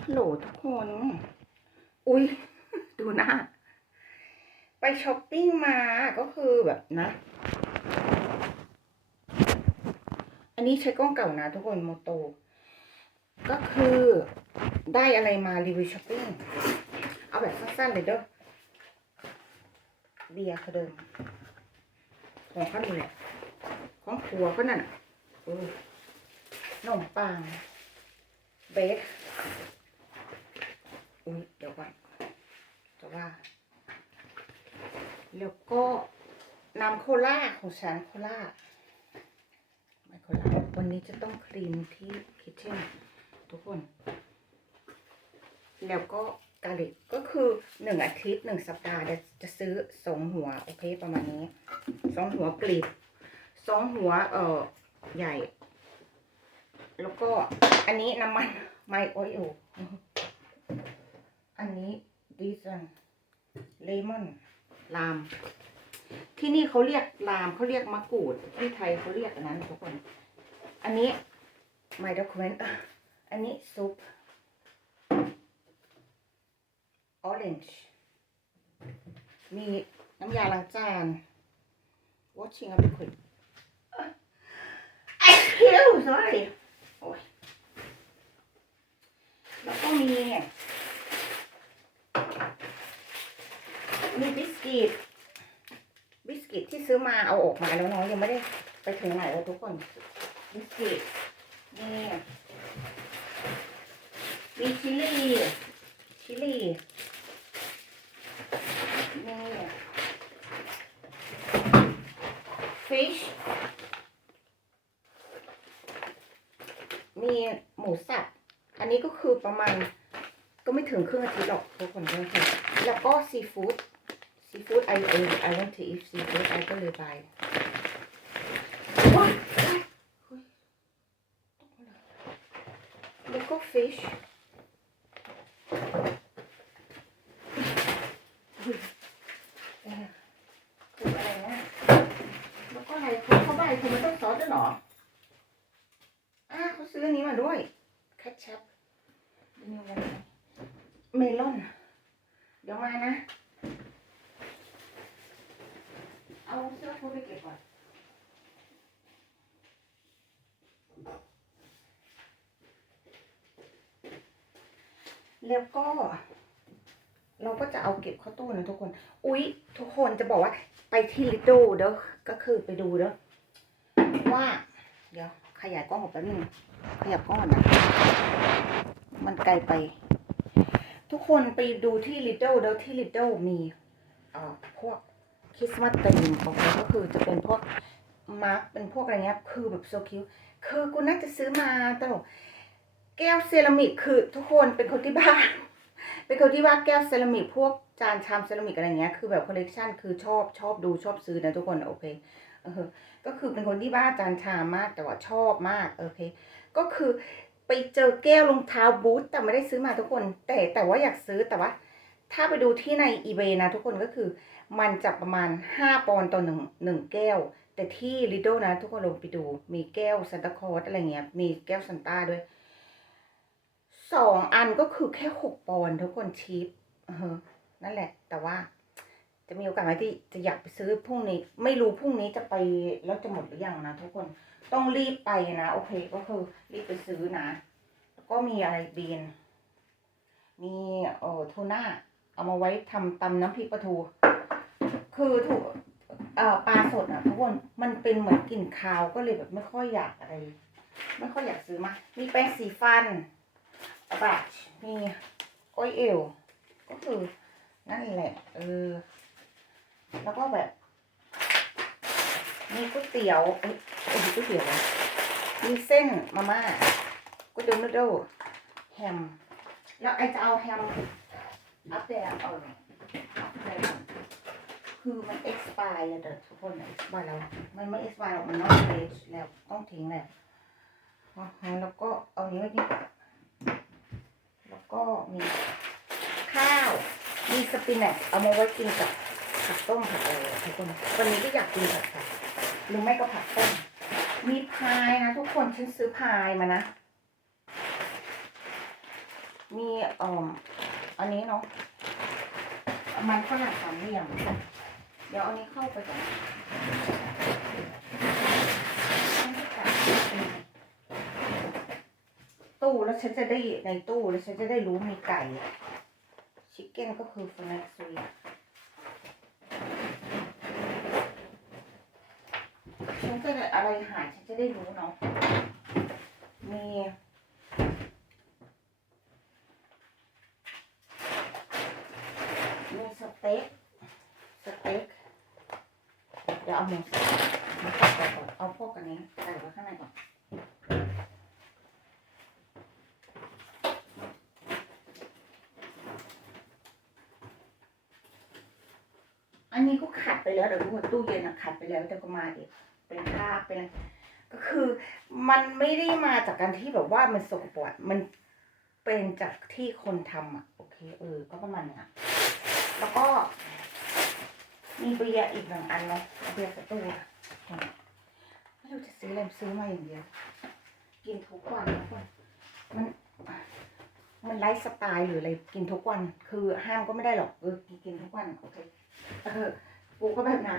ฮัลโหลทุกคน อุ้ยดูหน้า ไปช้อปปิ้งมาก็คือแบบนะ อันนี้ใช้กล้องเก่านะทุกคนโมโต ก็คือได้อะไรมารีวิวช้อปปิ้ง เอาแบบสั้นๆเลยเด้อ เบียร์เขเดิม ของเขานี่แหละของครัวก็นั่นน่ะเออขนมปังเบส ก่อนจะว่า แล้วก็น้ำโคล่าของฉันโคล่าไม่โคล่าวันนี้จะต้องคลีนที่คิทเช่นทุกคน แล้วก็กาลิกก็คือหนึ่งอาทิตย์หนึ่งสัปดาห์จะซื้อสองหัวโอเคประมาณนี้สองหัวกลีบสองหัวเอ่อใหญ่ แล้วก็อันนี้น้ำมันไมโออิล อันนี้ดิซันเลมอนลาม ที่นี่เขาเรียกลามเขาเรียกมะกรูด ที่ไทยเขาเรียกอันนั้นทุกคน อันนี้ my document อันนี้ซุป orange มีน้ำยาล้างจาน washing up liquid ไอ้เหี้ยว sorry โอ้ยแล้วก็มี มีบิสกิต บิสกิตที่ซื้อมาเอาออกมาแล้วเน้องยังไม่ได้ไปถึงไหนเลยทุกคน บิสกิตนี่มีชิลลี่ชิลลี่นี่ fish มีหมูสับ อันนี้ก็คือประมาณก็ไม่ถึงครึ่งอาทิตย์หรอกทุกคนทุกคนแล้วก็ซีฟู้ด ซีฟู้ด I I I want to eat seafood I ก็เลยไปว้ายเฮ้ยแล้วก็ fish เออคืออะไรนะแล้วก็อะไรเขาเขาใบเขาไม่ต้องซอสด้วยหรออ่าเขาซื้ออันนี้มาด้วยแคชชัพมีอะไรเมลอน เดี๋ยวมานะ เอาเสื้อฟูไปเก็บก่อนแล้วก็ เราก็จะเอาเก็บเข้าตู้นะทุกคน อุ๊ย ทุกคนจะบอกว่าไปที่ลิโดเด้อก็คือไปดูเด้อว่า เดี๋ยว ขยายกล้องออกแป๊บนึงขยับกล้องนนะมันไกลไป ทุกคนไปดูที่ลิโดเด้อที่ลิโดมีเอ่อพวก คริสต์มาสตีมของเขาก็คือจะเป็นพวกมาร์กเป็นพวกอะไรเงี้ยคือแบบโซคิวคือกูน่าจะซื้อมาตลกแก้วเซรามิกคือทุกคนเป็นคนที่บ้านเป็นคนที่ว่าแก้วเซรามิกพวกจานชามเซรามิกอะไรเงี้ยคือแบบคอลเลกชันคือชอบชอบดูชอบซื้อนะทุกคนโอเคเออก็คือเป็นคนที่บ้าจานชามมากแต่ว่าชอบมากโอเค ก็คือไปเจอแก้วรองเท้าบูทแต่ไม่ได้ซื้อมาทุกคน แต่แต่ว่าอยากซื้อแต่ว่า ถ้าไปดูที่ใน eBay นะทุกคนก็คือ มันจะประมาณ 5 ปอนด์ต่อหนึ่งหนึ่งแก้ว แต่ที่ Lidl นะ ทุกคนลงไปดู มีแก้วซันตาคลอสอะไรเงี้ย มีแก้วซันต้าด้วยสองอันก็คือแค่หกปอนด์ทุกคนชีพเออนั่นแหละ แต่ว่า จะมีโอกาสไหมที่จะอยากไปซื้อพรุ่งนี้ ไม่รู้พรุ่งนี้จะไปแล้วจะหมดหรือยังนะทุกคนต้องรีบไปนะ โอเคก็คือรีบไปซื้อนะแล้วก็มีอะไรเบียนมีเอ่อทูน่าเอามาไว้ทำตำน้ำพริกปลาทู คือถูกปลาสดอะทุกคนมันเป็นเหมือนกลิ่นคาวก็เลยแบบไม่ค่อยอยากอะไร ไม่ค่อยอยากซื้อมา มีแป้งสีฟันบัชมีโอยเอลก็คือนั่นแหละ เออ แล้วก็แบบมีก๋วยเตี๋ยวเอ้ยเอ้ยก๋วยเตี๋ยวมีเส้นมาม่าก๋วยเตี๋ยวนูโดลแฮม แล้วไอจะเอาแฮมอัปเดตเอาเลยอัปเดตก่อน คือมัน expire อะเด็กทุกคนมัน expire แล้ว มันไม่ expire หรอกมัน not age แล้วต้องทิ้งแล้วแล้วก็เอานี้ไว้นี่แล้วก็มีข้าว มีสปินัชเอามาไว้กินกับผักต้มผักอะไรทุกคนวันนี้ก็อยากกินผักผักหรือไม่ก็ผักต้ม มีพายนะทุกคนฉันซื้อพายมานะ มีอ่ออันนี้เนาะมันฝรั่งสามเหลี่ยม เดี๋ยวอานี้เข้าไปก่อนตู้แล้วฉันจะได้ในตู้แล้วฉันจะได้รู้มีไก่ ชิคเก้นก็คือฟนักซุยฉันจะได้อะไรหายฉันจะได้รู้เนาะ มีมีสเต็กสเต็ก เดี๋ยวเอาหมูสับหมูสับไปก่อนเอาพวกอันนี้ใส่ไว้ข้างในก่อนอันนี้ก็ขัดไปแล้วเดี๋ยวดูว่าตู้เย็นอะขัดไปแล้วแต่ก็มาอีกเป็นคราบเป็นอะไรก็คือมันไม่ได้มาจากการที่แบบว่ามันสกปรกอะมันเป็นจากที่คนทำอะ โอเค เออ ก็ประมาณนี้แล้วก็ มีเบียร์อีกหนึ่งอันเนาะเบียร์สตูไม่รู้จะซื้ออะไรซื้อมาอย่างเดียว กินทุกวันทุกวันมันมันไลฟ์สไตล์หรืออะไรกินทุกวัน คือห้ามก็ไม่ได้หรอกเออกินกินทุกวันโอเคเออปูก็แบบนะ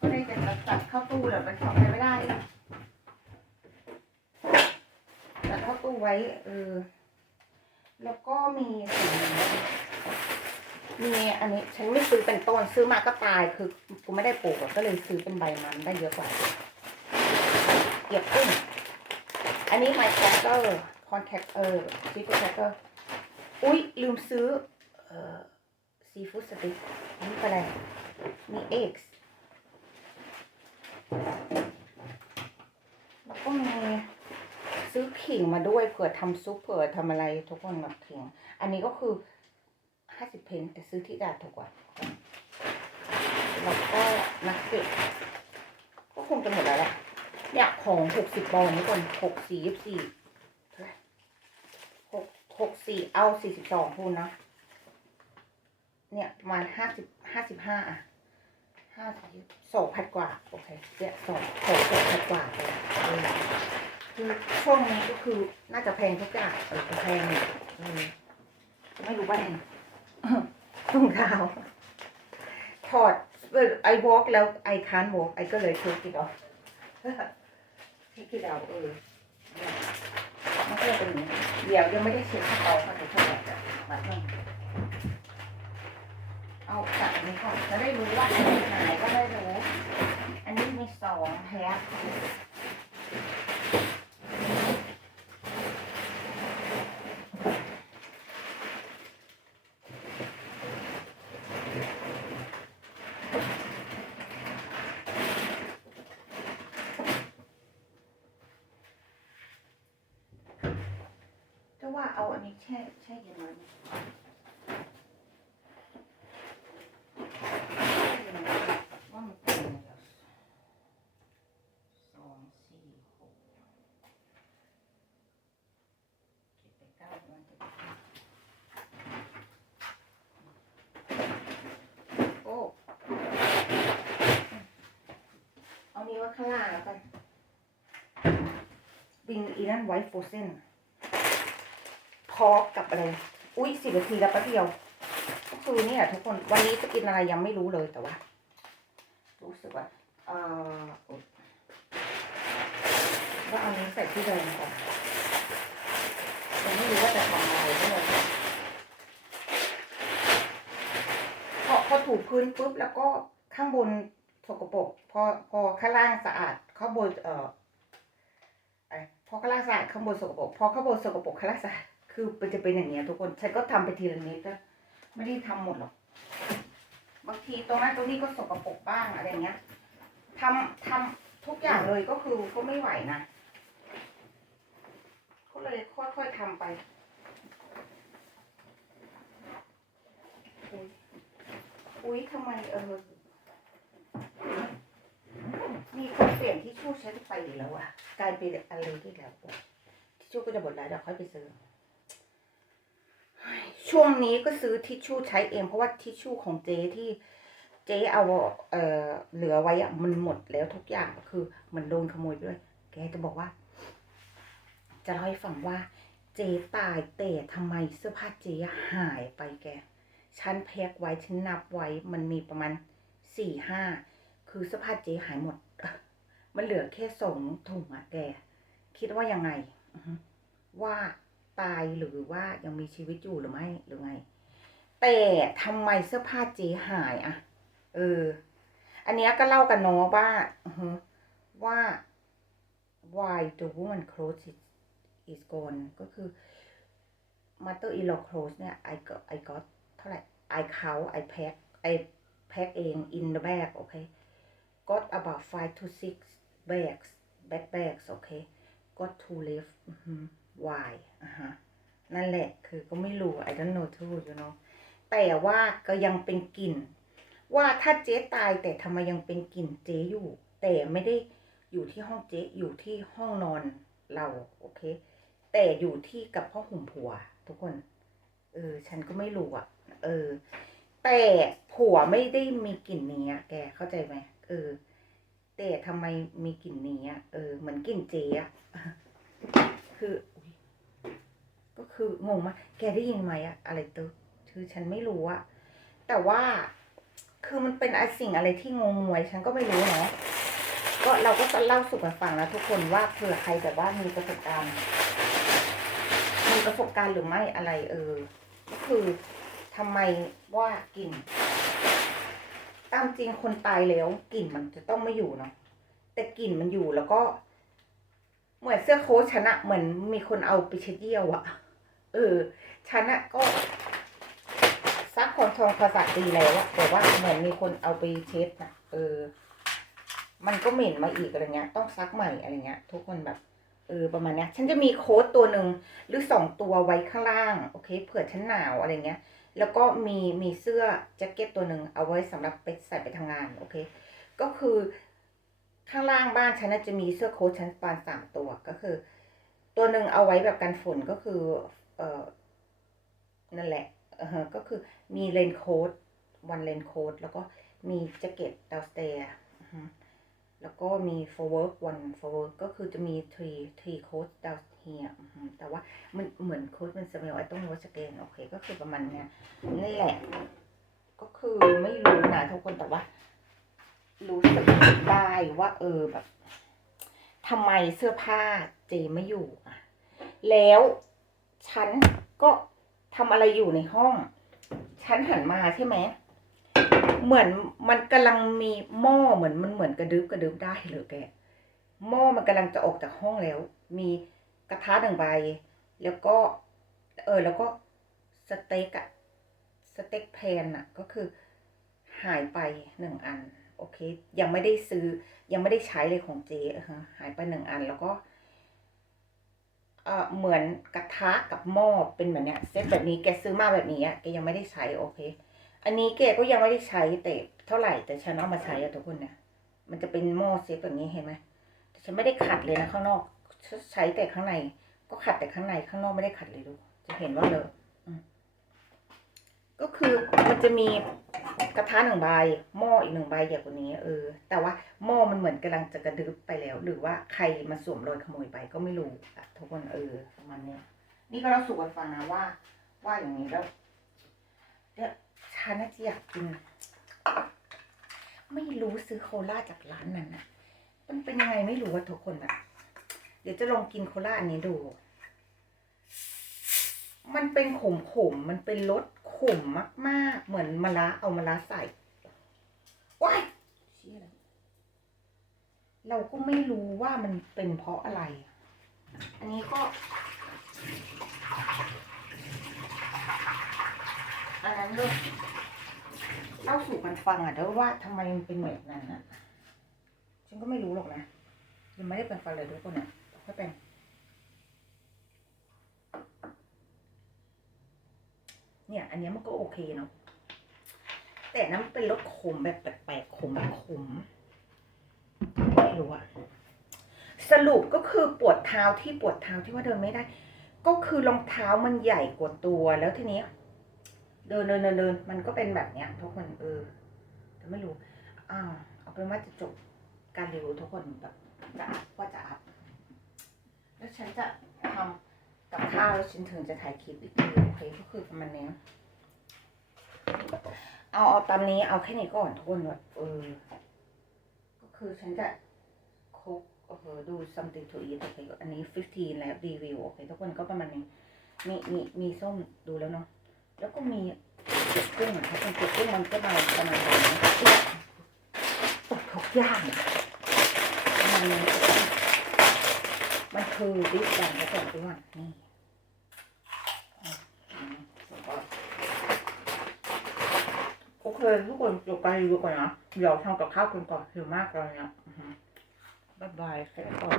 ก็ได้แต่ตัดเข้าตู้แหละมันทำอะไรไม่ได้ตัดเข้าตู้ไว้เออ แล้วก็มีสีนี้มีอันนี้ฉันไม่ซื้อเป็นต้นซื้อมาก็ตายคือกูไม่ได้ปลูกก็เลยซื้อเป็นใบมันได้เยอะกว่าเกียบกุ้งอันนี้ my cracker corn cracker seafood cracker อุ๊ยลืมซื้อเอ่อ seafood stick นี่เป็นอะไรมี eggs แล้วก็มี ซื้อขิงมาด้วยเผื่อทำซุปเผื่อทำอะไรทุกคนแบบขิง อันนี้ก็คือห้าสิบเพนแต่ซื้อที่ดาถูกกว่าแล้วก็นักเก็ตก็คงจะหมดแล้วแหละเนี่ยของหกสิบบอลนี่ก่อนหกสี่ยี่สี่หกหกสี่เอาสี่สิบสองคูณนะเนี่ยประมาณห้าสิบห้าสิบห้าอะห้าสิบสองพันกว่า โอเคเนี่ยสองสองสองพันกว่าเลย คือช่วงนี้ก็คือน่าจะแพงทุกอย่างแพงเลยไม่รู้ว่าไงรองเท้าถอดเออไอวอล์กแล้วไอคานวอล์กไอก็เลยเทคิดออฟที่คิดเอาเออเนี่ยมันก็เป็นอย่างนี้เดี๋ยวยังไม่ได้เช็คกระเป๋าค่ะเดี๋ยวเท่าไหร่จะมาเพิ่มเอาจากอันนี้ก่อนจะได้รู้ว่าอันไหนก็ได้รู้ อันนี้มีสองแพ็ค จะว่าเอาอันนี้แช่แช่เย็นไว้ว่ามันเป็นยังไงอะสองสี่หกเจ็ดแปเก้ามันจะโอ้เอานี้ว่าข้างล่างแล้วกันบิงอีนั่นไวท์โฟเซน พ อกับอะไร อุ้ยสิบนาทีแล้วแป๊บเดียว ก็คือเนี่ยทุกคนวันนี้จะกินอะไรยังไม่รู้เลยแต่ว่า รู้สึกว่าเออว่าเอานี้ใส่ที่เดิมก่อนยังไม่รู้ว่าจะทำอะไรด้วยพอพอถูพื้นปุ๊บแล้วก็ข้างบนสกปรกพอพอข้างล่างสะอาดข้างบนเอ่อไอพอข้างล่างสะอาดข้างบนสกปรกพอข้างบนสกปรกข้างล่างสะอาด คือมันจะเป็นอย่างเงี้ยทุกคนฉันก็ทำไปทีละนิดนะไม่ได้ทำหมดหรอกบางทีตรงนั้นตรงนี้ก็สกปรกบ้างอะไรเงี้ยทำทำทุกอย่างเลยก็คือก็ไม่ไหวนะก็เลยค่อยๆทำไปอุ๊ยทำไมเออมีคนเปลี่ยนที่ชู่ฉันไปแล้วอะกลายเป็นอะไรที่แล้วทิชชู่ก็จะหมดแล้วเดี๋ยวค่อยไปซื้อ ช่วงนี้ก็ซื้อทิชชู่ใช้เองเพราะว่าทิชชู่ของเจ๊ที่เจ๊เอาเอ่อเหลือไว้อะมันหมดแล้วทุกอย่างคือเหมือนโดนขโมยด้วย แกจะบอกว่า จะเล่าให้ฟังว่า เจ๊ตายแต่ทำไมเสื้อผ้าเจ๊หายไปแกฉันแพ็คไว้ฉันนับไว้มันมีประมาณสี่ห้าคือเสื้อผ้าเจ๊หายหมด มันเหลือแค่สองถุงอะแก คิดว่ายังไงว่า ตายหรือว่ายังมีชีวิตอยู่หรือไม่หรือไง แต่ทำไมเสื้อผ้าเจ๊หายอะเออ อันนี้ก็เล่ากันเนาะว่าว่า why the woman clothes is, is gone ก็คือ mother in law clothes เนี่ย I got I got เท่าไหร่ I count I pack I pack เอง in the bag โอเค got about five to six bags bag bags โอเค got two left อือฮึ why อะฮะนั่นแหละคือก็ไม่รู้ I don't know too you know แต่ว่าก็ยังเป็นกลิ่น ว่าถ้าเจ๊ตายแต่ทำไมยังเป็นกลิ่นเจ๊อยู่ แต่ไม่ได้อยู่ที่ห้องเจ๊อยู่ที่ห้องนอนเราโอเค แต่อยู่ที่กับพ่อห่มผัว ทุกคน เออ ฉันก็ไม่รู้อะ เออ แต่ผัวไม่ได้มีกลิ่นนี้แกเข้าใจไหมเออ แต่ทำไมมีกลิ่นนี้เออเหมือนกลิ่นเจ๊อะคือ ก็คืองงมากแกได้ยินไหมอะอะไรตึกคือฉันไม่รู้อะแต่ว่าคือมันเป็นอะไรสิ่งอะไรที่งงงวยฉันก็ไม่รู้เนาะก็เราก็จะเล่าสู่กันฟังนะทุกคนว่าเผื่อใครแบบว่ามีประสบการณ์มีประสบการณ์หรือไม่อะไรเออ ก็คือทำไมว่ากลิ่นตามจริงคนตายแล้วกลิ่นมันจะต้องไม่อยู่เนาะแต่กลิ่นมันอยู่แล้วก็ เหมือนเสื้อโค้ทฉันะเหมือนมีคนเอาไปเช็ดเยี่ยวอะ เออ ฉันอะก็ซักของทองภาษาดีแล้วอะแต่ว่าเหมือนมีคนเอาไปเช็ดนะเออ มันก็เหม็นมาอีกอะไรเงี้ย ต้องซักใหม่อะไรเงี้ย ทุกคนแบบ เออประมาณนี้ฉันจะมีโค้ดตัวหนึ่งหรือสองตัวไว้ข้างล่าง โอเค เผื่อฉันหนาวอะไรเงี้ย แล้วก็มีมีเสื้อแจ็คเก็ตตัวหนึ่งเอาไว้สำหรับไปใส่ไปทำงาน โอเค ก็คือข้างล่างบ้านฉันน่ะจะมีเสื้อโค้ทชั้นปานสามตัวก็คือ ตัวหนึ่งเอาไว้แบบกันฝนก็คือ เออนั่นแหละเออก็คือมีเลนโค้ดวันเลนโค้ดแล้วก็มีแจ็คเก็ตดาวสเตย์แล้วก็มี for work one for work ก็คือจะมี three three coat down here แต่ว่ามันเหมือนโค้ดมันสเมลไอต้องรู้สเกนโอเค ก็คือประมาณเนี้ยนี่แหละ ก็คือไม่รู้นะทุกคนแต่ว่า รู้สึกได้ว่าเออแบบทำไมเสื้อผ้าเจไม่อยู่อะแล้ว ฉันก็ทำอะไรอยู่ในห้อง ฉันหันมาใช่ไหม เหมือนมันกำลังมีหม้อเหมือนมันเหมือนกระดึบกระดึบได้เลยแก หม้อมันกำลังจะออกจากห้องแล้ว มีกระทะหนึ่งใบ แล้วก็ เออ แล้วก็สเต็กอะสเต็กแพนอะก็คือหายไปหนึ่งอัน โอเค ยังไม่ได้ซื้อ ยังไม่ได้ใช้เลยของเจ๊หายไปหนึ่งอัน แล้วก็ เอ่อเหมือนกระทะกับหม้อเป็นแบบเนี้ยเซตแบบนี้แกซื้อมาแบบนี้อะแกยังไม่ได้ใช้โอเค อันนี้แกก็ยังไม่ได้ใช้แต่เท่าไหร่แต่ฉันเอามาใช้อะทุกคนเนี่ยมันจะเป็นหม้อเซตแบบนี้เห็นไหมแต่ฉันไม่ได้ขัดเลยนะข้างนอกใช้แต่ข้างใน ก็ขัดแต่ข้างในข้างนอกไม่ได้ขัดเลยดู จะเห็นว่าเลอะก็คือมันจะมี กระทะหนึ่งใบหม้ออีกหนึ่งใบใหญ่กว่านี้เออ แต่ว่าหม้อมันเหมือนกำลังจะกระดึบไปแล้ว หรือว่าใครมาสวมรอยขโมยไปก็ไม่รู้อะทุกคนเออประมาณเนี้ยนี่ก็เราสู่กันฟังนะว่า ว่าอย่างนี้แล้วเนี่ยฉันน่าจะอยากกิน ไม่รู้ซื้อโคลาจากร้านนั้นนะมันเป็นยังไงไม่รู้ว่าทุกคนอะเดี๋ยวจะลองกินโคลาอันนี้ดู มันเป็นขมขมๆมันเป็นรส ขมมาก ๆ เหมือนมะระเอามะระใส่ว้ายเราก็ไม่รู้ว่ามันเป็นเพราะอะไร อันนี้ก็ อันนั้นเลยเล่าสู่กันฟังอะเด้อว่าทำไมมันเป็นแบบนั้นอะ ฉันก็ไม่รู้หรอกนะ ยังไม่ได้เป็นฟันเลยทุกคนอะค่อยเป็น เนี่ย อันเนี้ย มันก็โอเคเนาะแต่น้ำเป็นรสขมแบบแปลกๆขมแบบขมไม่รู้อะสรุปก็คือปวดเท้าที่ปวดเท้าที่ว่าเดินไม่ได้ ก็คือรองเท้ามันใหญ่กว่าตัวแล้วทีนี้เดินเดินเดินเดินมันก็เป็นแบบเนี้ยทุกคนเออแต่ไม่รู้อ่าเอาเป็นว่าจะจบการรีวิวทุกคนแบบจะอัพว่าจะอัพฉันจะทำกับข้าวแล้วฉันถึงจะถ่ายคลิปอีกทีโอเคก็คือประมาณนี้ เอาเอาตามนี้เอาแค่นี้ก่อนทุกคนแบบเออ ก็คือฉันจะคกเออดู something to eat โอเคอันนี้ 15 แล้วรีวิวโอเคทุกคนก็ประมาณนี้ มีมีมีส้มดูแล้วเนาะแล้วก็มีเก็บกุ้งอะถ้าเป็นเก็บกุ้งมันก็มาประมาณนี้ตกทุกอย่างมันมันคือดิสแบนแล้วก่อนด้วยว่านี่อะอืมแล้วก็โอ เคทุกคนจบการรีวิวก่อนนะเดี๋ยวทำกับข้าวกันก่อนหิวมากเลยเนี่ยบ๊ายบายแสก่อน